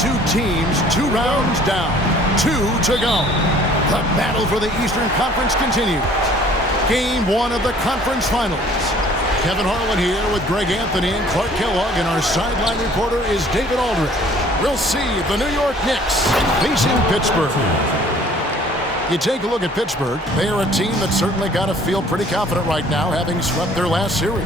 two teams 2 rounds down. 2 to go. The battle for the Eastern Conference continues. Game 1 of the conference finals. Kevin Harlan here with Greg Anthony and Clark Kellogg, and our sideline reporter is David Aldridge. We'll see the New York Knicks facing Pittsburgh. You take a look at Pittsburgh, they are a team that certainly got to feel pretty confident right now, having swept their last series.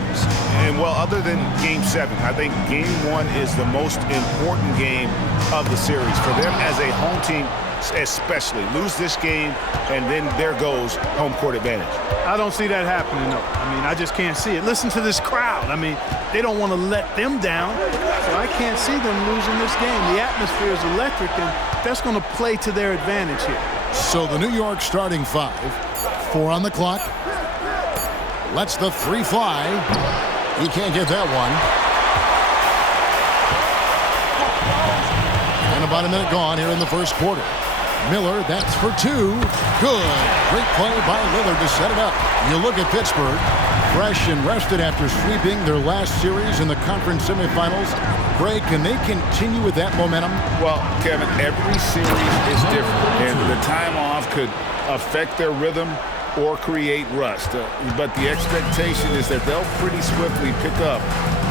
And, well, other than Game 7, I think Game 1 is the most important game of the series. For them as a home team, especially, lose this game, and then there goes home court advantage. I don't see that happening, though. I mean, I just can't see it. Listen to this crowd. I mean, they don't want to let them down, so I can't see them losing this game. The atmosphere is electric, and that's going to play to their advantage here. So the New York starting 5, 4 on the clock. Lets the 3 fly. He can't get that one. And about a minute gone here in the first quarter. Miller, that's for 2. Good. Great play by Lillard to set it up. You look at Pittsburgh, fresh and rested after sweeping their last series in the conference semifinals. Greg, can they continue with that momentum? Well, Kevin, every series is different, and the time off could affect their rhythm or create rust. But the expectation is that they'll pretty swiftly pick up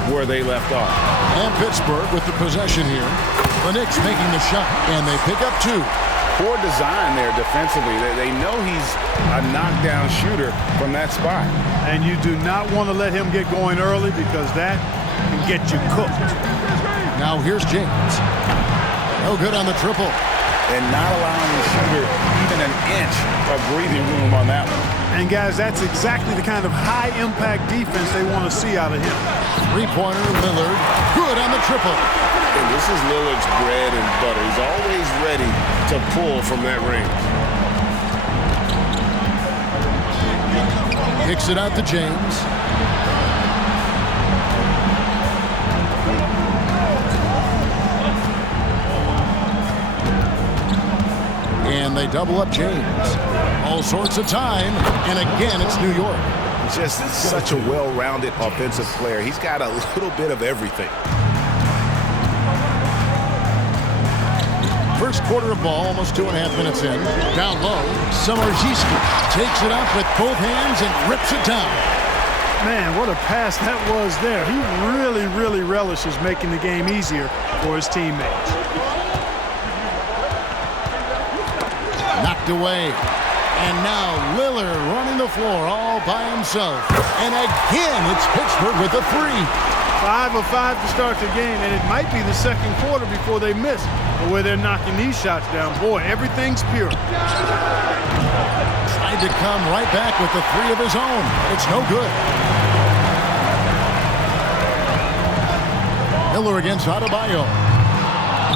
where they left off. And Pittsburgh with the possession here. The Knicks making the shot, and they pick up 2. Poor design there defensively. They know he's a knockdown shooter from that spot. And you do not want to let him get going early, because that can get you cooked. Now here's James. No good on the triple. And not allowing the shooter even an inch of breathing room on that one. And, guys, that's exactly the kind of high-impact defense they want to see out of him. Three-pointer, Lillard. Good on the triple. And this is Lillard's bread and butter. He's always ready to pull from that range. Kicks it out to James. And they double up James. All sorts of time. And again, it's New York. Just such a well-rounded offensive player. He's got a little bit of everything. First quarter of ball, almost 2.5 minutes in. Down low, Samardziski takes it up with both hands and rips it down. Man, what a pass that was there. He really, really relishes making the game easier for his teammates. Knocked away. And now Lillard running the floor all by himself. And again, it's Pittsburgh with a 3. 5 of 5 to start the game, and it might be the second quarter before they miss. But where they're knocking these shots down, boy, everything's pure. Tried to come right back with the 3 of his own. It's no good. Miller against Adebayo.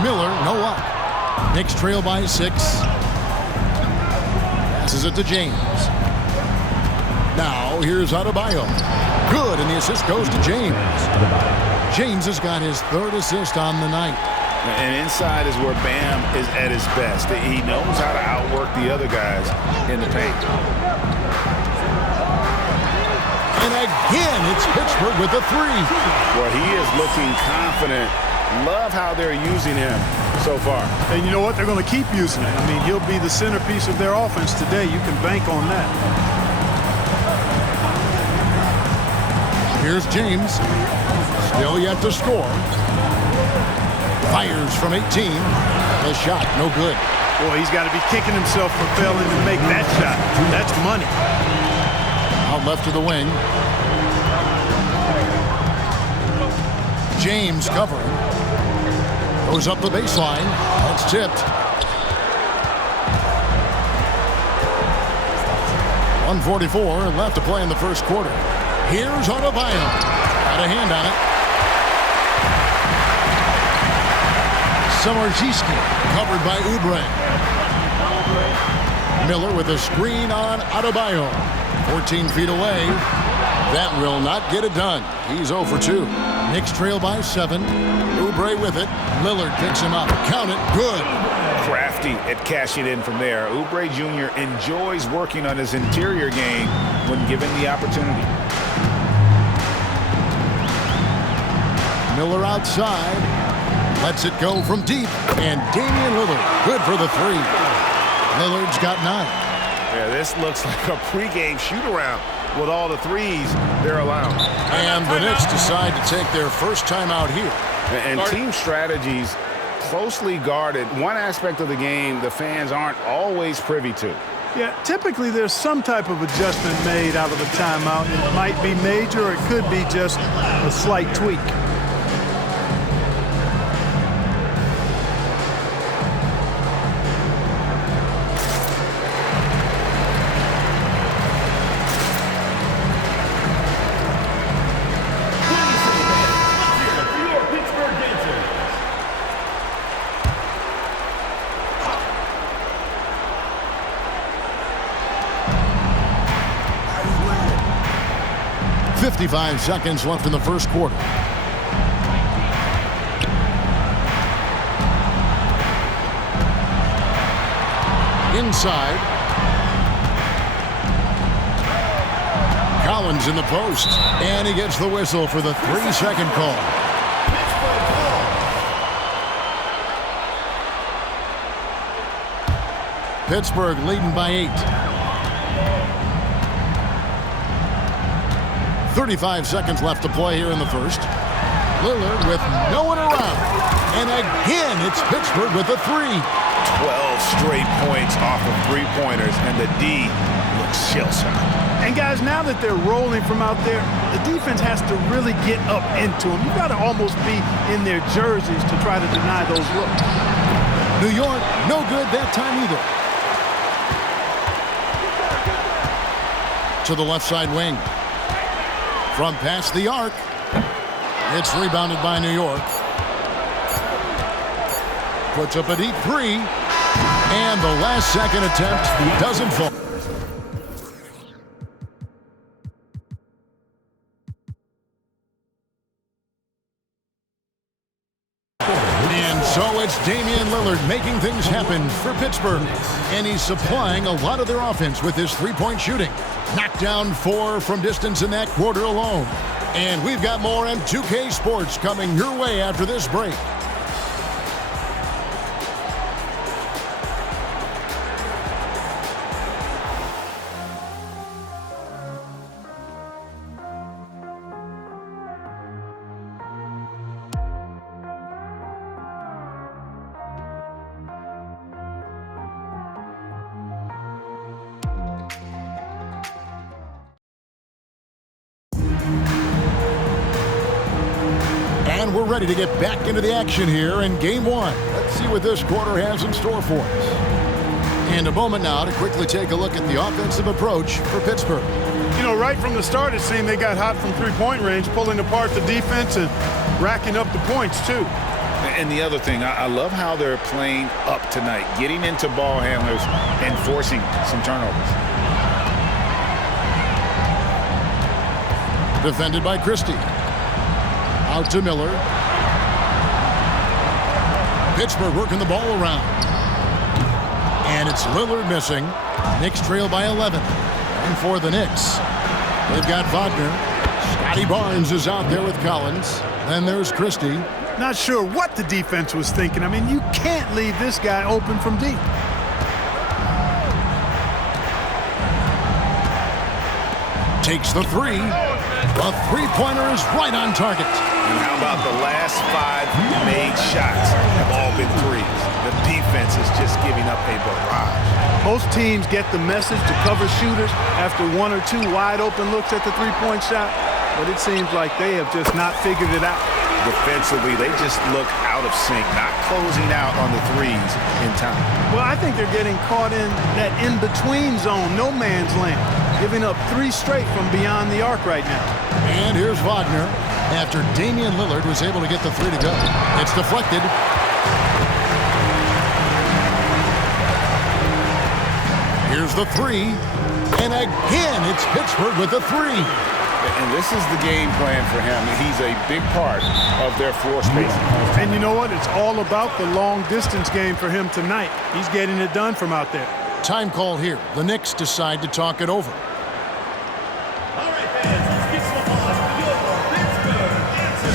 Miller, no luck. Knicks trail by 6. Passes it to James. Now here's Adebayo. Good, and the assist goes to James. James has got his 3rd assist on the night. And inside is where Bam is at his best. He knows how to outwork the other guys in the paint. And again, it's Pittsburgh with a 3. Well, he is looking confident. Love how they're using him so far. And you know what? They're going to keep using him. I mean, he'll be the centerpiece of their offense today. You can bank on that. Here's James. Still yet to score. Fires from 18. The shot, no good. Boy, he's got to be kicking himself for failing to make that shot. That's money. Out left to the wing. James covering. Goes up the baseline. That's tipped. 1:44 left to play in the first quarter. Here's Adebayo. Got a hand on it. Samardziski covered by Oubre. Miller with a screen on Adebayo. 14 feet away. That will not get it done. He's 0 for 2. Knicks trail by 7. Oubre with it. Lillard picks him up. Count it. Good. Crafty at cashing in from there. Oubre Jr. enjoys working on his interior game when given the opportunity. Miller outside. Lets it go from deep, and Damian Lillard, good for the three. Lillard's got 9. Yeah, this looks like a pregame shoot-around with all the threes they're allowing. And the Knicks decide to take their first time out here. And team strategies closely guarded. One aspect of the game the fans aren't always privy to. Yeah, typically there's some type of adjustment made out of a timeout. It might be major, or it could be just a slight tweak. .55 seconds left in the first quarter. Inside. Collins in the post. And he gets the whistle for the 3-second call. Pittsburgh leading by 8. 35 seconds left to play here in the first. Lillard with no one around. And again, it's Pittsburgh with a 3. 12 straight points off of three-pointers, and the D looks shell-shocked. And guys, now that they're rolling from out there, the defense has to really get up into them. You've got to almost be in their jerseys to try to deny those looks. New York, no good that time either. To the left side wing. From past the arc. It's rebounded by New York. Puts up a deep 3. And the last second attempt doesn't fall. And so it's Damian Lillard making things happen for Pittsburgh. And he's supplying a lot of their offense with his three-point shooting. Knocked down 4 from distance in that quarter alone. And we've got more M2K Sports coming your way after this break. And we're ready to get back into the action here in Game 1. Let's see what this quarter has in store for us. And a moment now to quickly take a look at the offensive approach for Pittsburgh. You know, right from the start, it seemed they got hot from three-point range, pulling apart the defense and racking up the points, too. And the other thing, I love how they're playing up tonight, getting into ball handlers and forcing some turnovers. Defended by Christie. Out to Miller. Pittsburgh working the ball around. And it's Lillard missing. Knicks trail by 11. And for the Knicks, they've got Wagner. Scotty Barnes is out there with Collins. Then there's Christie. Not sure what the defense was thinking. I mean, you can't leave this guy open from deep. Takes the 3. The three-pointer is right on target. And how about the last 5 made shots have all been threes? The defense is just giving up a barrage. Most teams get the message to cover shooters after 1 or 2 wide-open looks at the three-point shot, but it seems like they have just not figured it out. Defensively, they just look out of sync, not closing out on the threes in time. Well, I think they're getting caught in that in-between zone, no man's land, giving up 3 straight from beyond the arc right now. And here's Wagner after Damian Lillard was able to get the 3 to go. It's deflected. Here's the 3. And again, it's Pittsburgh with the 3. And this is the game plan for him. He's a big part of their floor spacing. And you know what? It's all about the long-distance game for him tonight. He's getting it done from out there. Time call here. The Knicks decide to talk it over. All right, fans, let's get some on your Pittsburgh answer.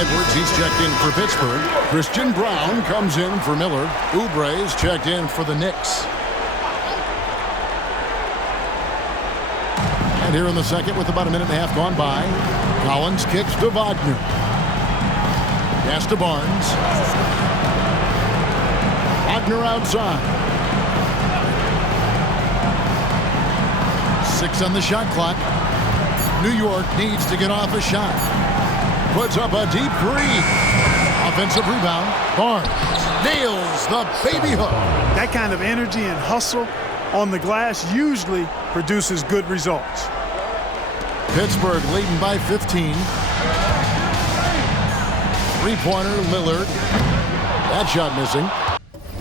Edwards, he's checked in for Pittsburgh. Christian Brown comes in for Miller. Oubre's checked in for the Knicks. And here in the second, with about a minute and a half gone by, Collins kicks to Wagner. Pass to Barnes. Wagner outside. 6 on the shot clock. New York needs to get off a shot. Puts up a deep three. Offensive rebound. Barnes nails the baby hook. That kind of energy and hustle on the glass usually produces good results. Pittsburgh leading by 15. Three-pointer, Lillard. That shot missing.